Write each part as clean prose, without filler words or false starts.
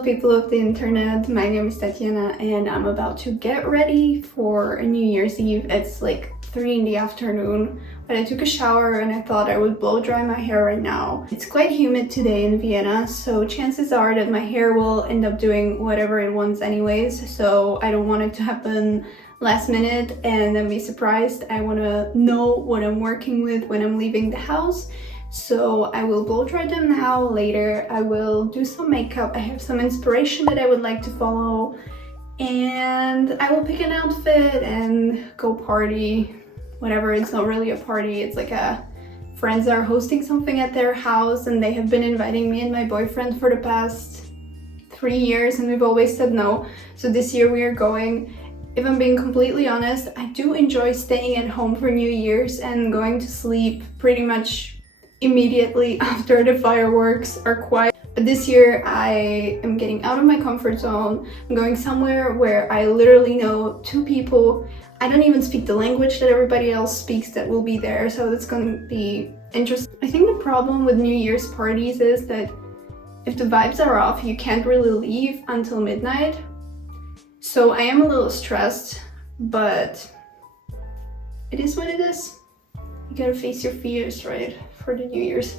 Hello people of the internet, my name is Tatiana and I'm about to get ready for a New Year's Eve. It's like 3 in the afternoon, but I took a shower and I thought I would blow dry my hair right now. It's quite humid today in Vienna, so chances are that my hair will end up doing whatever it wants anyways, so I don't want it to happen last minute and then be surprised. I want to know what I'm working with when I'm leaving the house. So I will blow dry them now. Later I will do some makeup. I have some inspiration that I would like to follow and I will pick an outfit and go party. Whatever, it's not really a party, it's like friends are hosting something at their house and they have been inviting me and my boyfriend for the past 3 years and we've always said no. So this year we are going. If I'm being completely honest, I do enjoy staying at home for New Year's and going to sleep pretty much immediately after the fireworks are quiet. But this year I am getting out of my comfort zone. I'm going somewhere where I literally know 2 people. I don't even speak the language that everybody else speaks that will be there, so that's going to be interesting. I think the problem with New Year's parties is that if the vibes are off, you can't really leave until midnight. So I am a little stressed, but it is what it is. You gotta face your fears, right? For the New Year's.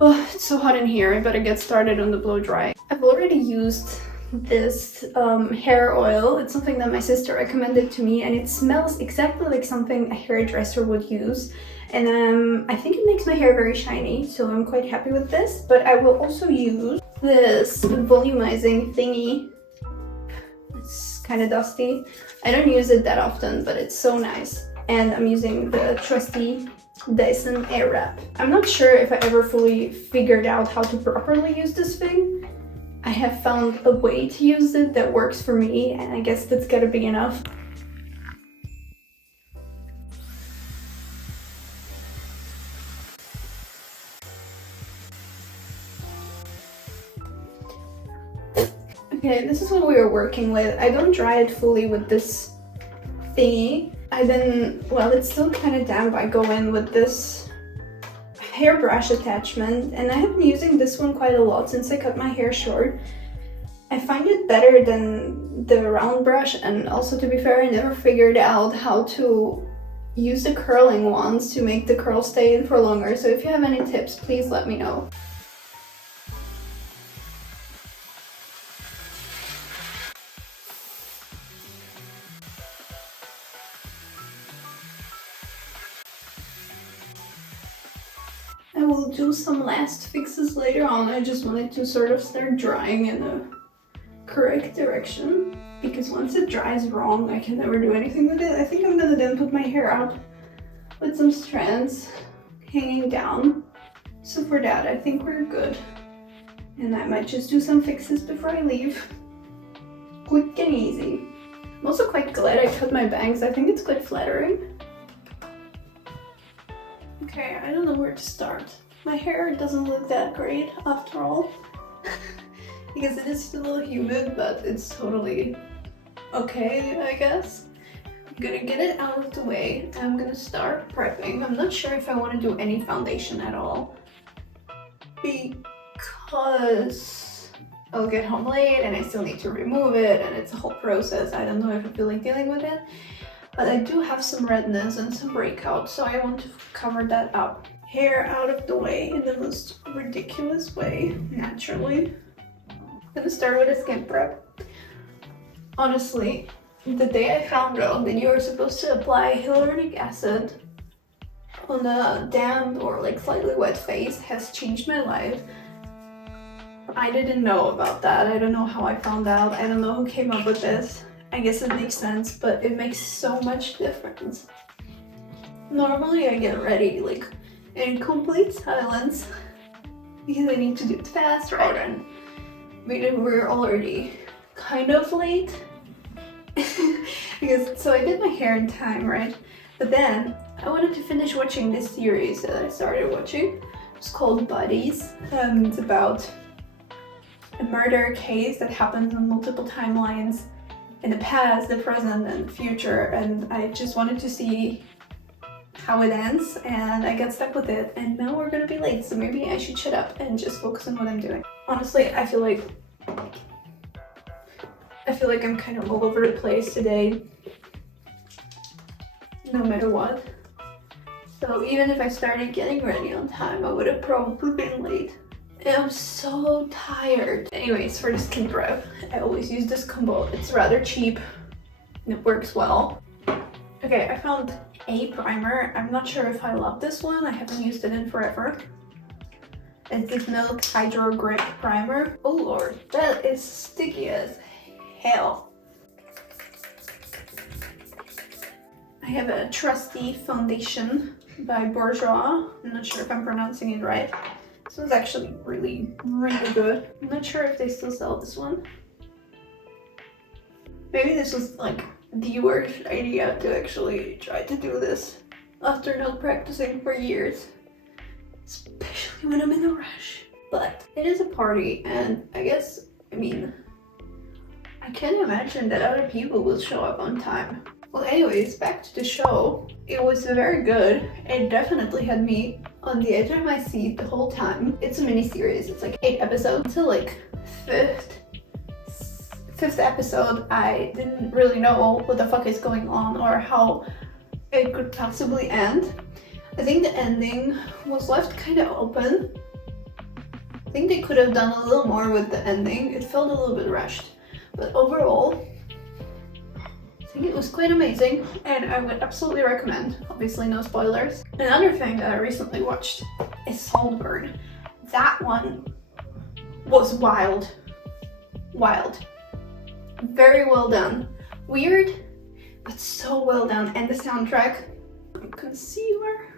Oh, it's so hot in here. I better get started on the blow dry. I've already used this hair oil. It's something that my sister recommended to me and it smells exactly like something a hairdresser would use. And I think it makes my hair very shiny, so I'm quite happy with this. But I will also use this volumizing thingy. It's kind of dusty. I don't use it that often, but it's so nice. And I'm using the trusty Dyson airwrap. I'm not sure if I ever fully figured out how to properly use this thing. I have found a way to use it that works for me, and I guess that's gotta be enough. Okay, this is what we are working with. I don't dry it fully with this thingy. Well, it's still kind of damp. I go in with this hairbrush attachment and I have been using this one quite a lot since I cut my hair short. I find it better than the round brush, and also, to be fair, I never figured out how to use the curling ones to make the curls stay in for longer. So if you have any tips, please let me know. I will do some last fixes later on. I just wanted to sort of start drying in a correct direction, because once it dries wrong, I can never do anything with it. I think I'm gonna then put my hair up with some strands hanging down. So for that, I think we're good. And I might just do some fixes before I leave. Quick and easy. I'm also quite glad I cut my bangs. I think it's quite flattering. Okay, I don't know where to start. My hair doesn't look that great after all, because it is still a little humid, but it's totally okay, I guess. I'm gonna get it out of the way. I'm gonna start prepping. I'm not sure if I want to do any foundation at all, because I'll get home late and I still need to remove it and it's a whole process. I don't know if I feel like dealing with it. But I do have some redness and some breakouts, so I want to cover that up. Hair out of the way in the most ridiculous way, naturally. I'm gonna start with a skin prep. Honestly, the day I found out that you are supposed to apply hyaluronic acid on a damp or like slightly wet face has changed my life. I didn't know about that. I don't know how I found out. I don't know who came up with this. I guess it makes sense, but it makes so much difference. Normally I get ready like in complete silence because I need to do it fast, right? And we're already kind of late so I did my hair in time, right? But then I wanted to finish watching this series that I started watching. It's called Buddies. It's about a murder case that happens on multiple timelines in the past, the present, and the future, and I just wanted to see how it ends, and I got stuck with it, and now we're gonna be late, so maybe I should shut up and just focus on what I'm doing. Honestly, I feel like I feel like I'm kind of all over the place today, no matter what. So even if I started getting ready on time, I would have probably been late. And I'm so tired. Anyways, for the skin prep, I always use this combo. It's rather cheap and it works well. Okay, I found a primer. I'm not sure if I love this one. I haven't used it in forever. It's this Milk Hydro Grip Primer. Oh lord, that is sticky as hell. I have a trusty foundation by Bourjois. I'm not sure if I'm pronouncing it right. This one's actually really, really good. I'm not sure if they still sell this one. Maybe this was like the worst idea to actually try to do this after not practicing for years. Especially when I'm in a rush. But it is a party, and I guess, I mean, I can't imagine that other people will show up on time. Well, anyways, back to the show. It was very good. It definitely had me on the edge of my seat the whole time. It's a mini series. It's like 8 episodes. Until like fifth episode, I didn't really know what the fuck is going on or how it could possibly end. I think the ending was left kind of open. I think they could have done a little more with the ending. It felt a little bit rushed. But overall, I think it was quite amazing and I would absolutely recommend. Obviously no spoilers. Another thing that I recently watched is Saltburn. That one was wild. Wild. Very well done. Weird, but so well done. And the soundtrack. Concealer.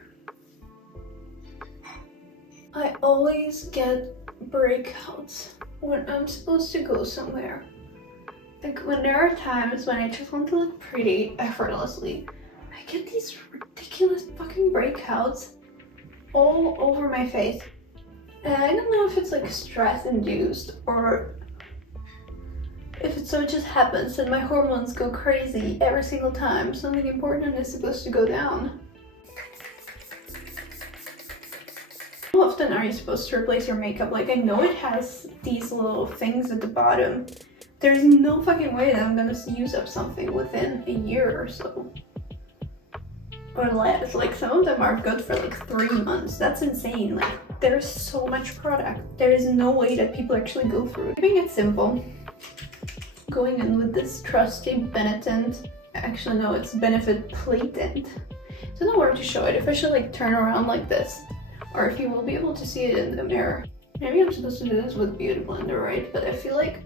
I always get breakouts when I'm supposed to go somewhere. Like when there are times when I just want to look pretty effortlessly, I get these ridiculous fucking breakouts all over my face. And I don't know if it's like stress induced or if it so just happens that my hormones go crazy every single time something important is supposed to go down. How often are you supposed to replace your makeup? Like, I know it has these little things at the bottom. There's no fucking way that I'm gonna use up something within a year or so. Or less. Like, some of them are good for like 3 months. That's insane. Like, there's so much product. There is no way that people actually go through it. Keeping it simple. Going in with this trusty Benetint. Actually, no, it's Benefit Play Tint. I don't know where to show it. If I should like turn around like this. Or if you will be able to see it in the mirror. Maybe I'm supposed to do this with Beauty Blender, right? But I feel like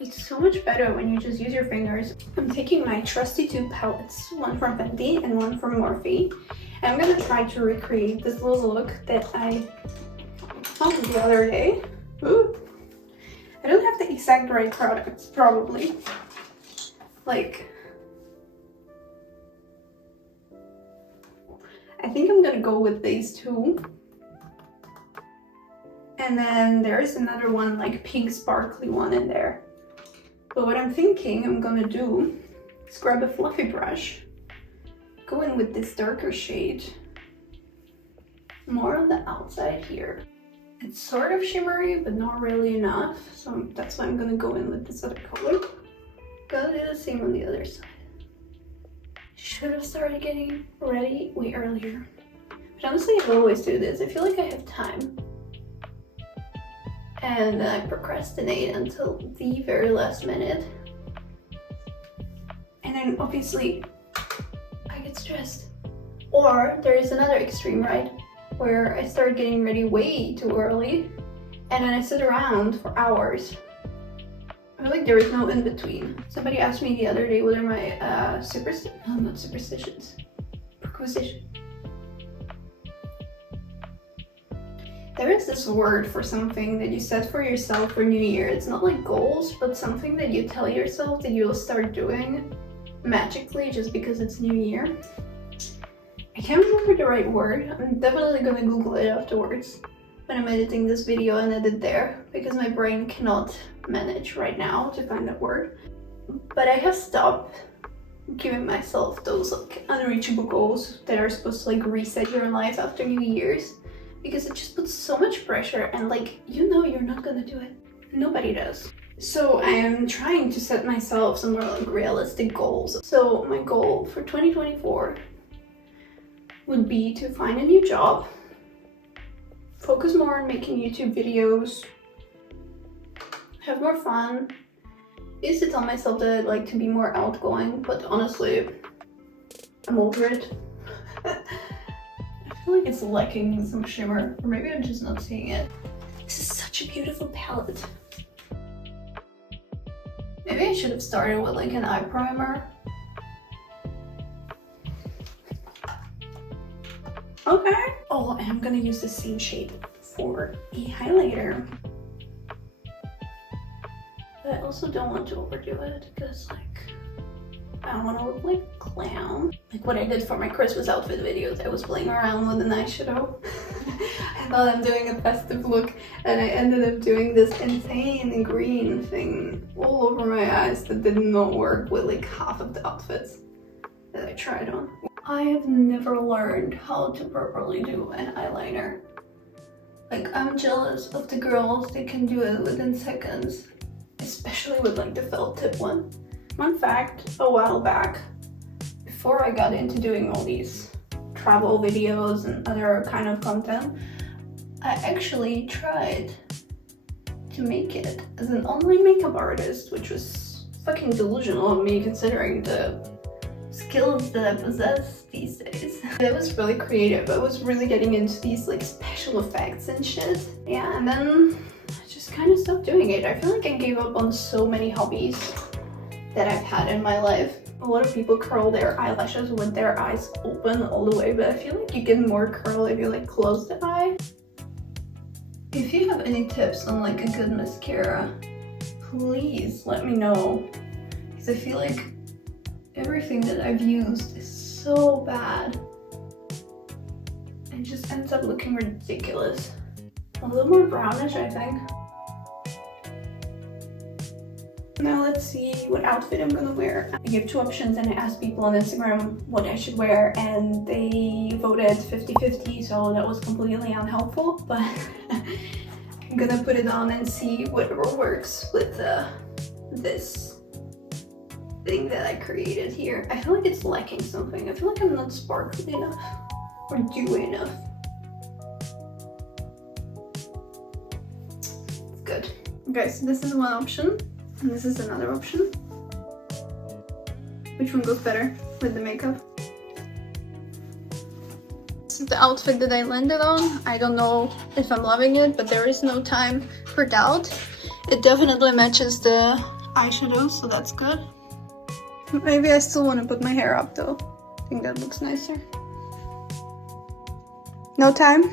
it's so much better when you just use your fingers. I'm taking my trusty 2 palettes, one from Fenty and one from Morphe. And I'm gonna try to recreate this little look that I found the other day. Ooh. I don't have the exact right products, probably. Like, I think I'm gonna go with these 2. And then there is another one, like pink sparkly one in there. But what I'm thinking I'm gonna do is grab a fluffy brush, go in with this darker shade, more on the outside here. It's sort of shimmery, but not really enough. So that's why I'm gonna go in with this other color. Gotta do the same on the other side. Should have started getting ready way earlier. But honestly, I always do this. I feel like I have time. And then I procrastinate until the very last minute. And then obviously, I get stressed. Or there is another extreme, right? Where I start getting ready way too early. And then I sit around for hours. I feel like there is no in between. Somebody asked me the other day what are my not superstitions. Preposition. There is this word for something that you set for yourself for New Year. It's not like goals, but something that you tell yourself that you'll start doing magically just because it's New Year. I can't remember the right word. I'm definitely gonna Google it afterwards when I'm editing this video and edit there, because my brain cannot manage right now to find that word. But I have stopped giving myself those like unreachable goals that are supposed to like reset your life after New Year's, because it just puts so much pressure and like, you know, you're not gonna do it. Nobody does. So I am trying to set myself some more like realistic goals. So my goal for 2024 would be to find a new job, focus more on making YouTube videos, have more fun. I used to tell myself that I'd like to be more outgoing, but honestly, I'm over it. I feel like it's lacking some shimmer, or maybe I'm just not seeing it. This is such a beautiful palette. Maybe I should have started with like an eye primer. Okay. Oh, and I'm gonna use the same shade for a highlighter. But I also don't want to overdo it because like I don't want to look like a clown. Like what I did for my Christmas outfit videos, I was playing around with an eyeshadow. I thought I'm doing a festive look and I ended up doing this insane green thing all over my eyes that did not work with like half of the outfits that I tried on. I have never learned how to properly do an eyeliner. Like I'm jealous of the girls that can do it within seconds, especially with like the felt tip one. Fun fact, a while back, before I got into doing all these travel videos and other kind of content, I actually tried to make it as an online makeup artist, which was fucking delusional of me considering the skills that I possess these days. It was really creative. I was really getting into these like special effects and shit. Yeah, and then I just kind of stopped doing it. I feel like I gave up on so many hobbies that I've had in my life. A lot of people curl their eyelashes with their eyes open all the way, but I feel like you get more curl if you like close the eye. If you have any tips on like a good mascara, please let me know, because I feel like everything that I've used is so bad. It just ends up looking ridiculous. A little more brownish, I think. Now let's see what outfit I'm gonna wear. I gave 2 options and I asked people on Instagram what I should wear and they voted 50-50, so that was completely unhelpful, but I'm gonna put it on and see whatever works with this thing that I created here. I feel like it's lacking something. I feel like I'm not sparkly enough or dewy enough. It's good. Okay, so this is one option. And this is another option. Which one goes better with the makeup? This is the outfit that I landed on. I don't know if I'm loving it, but there is no time for doubt. It definitely matches the eyeshadow, so that's good. Maybe I still want to put my hair up though. I think that looks nicer. No time?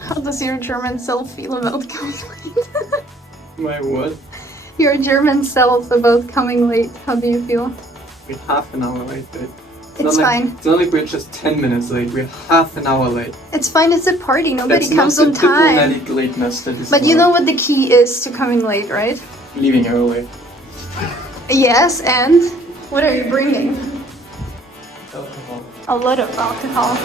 How does your German self feel about coming late? My what? Your German self about coming late. How do you feel? We're half an hour late, babe. It's fine. It's not like we're just 10 minutes late, we're half an hour late. It's fine, it's a party, nobody That's comes not on the time. diplomatic lateness that is But you know what the key is to coming late, right? leaving early. Yes, and what are you bringing? Alcohol. A lot of alcohol.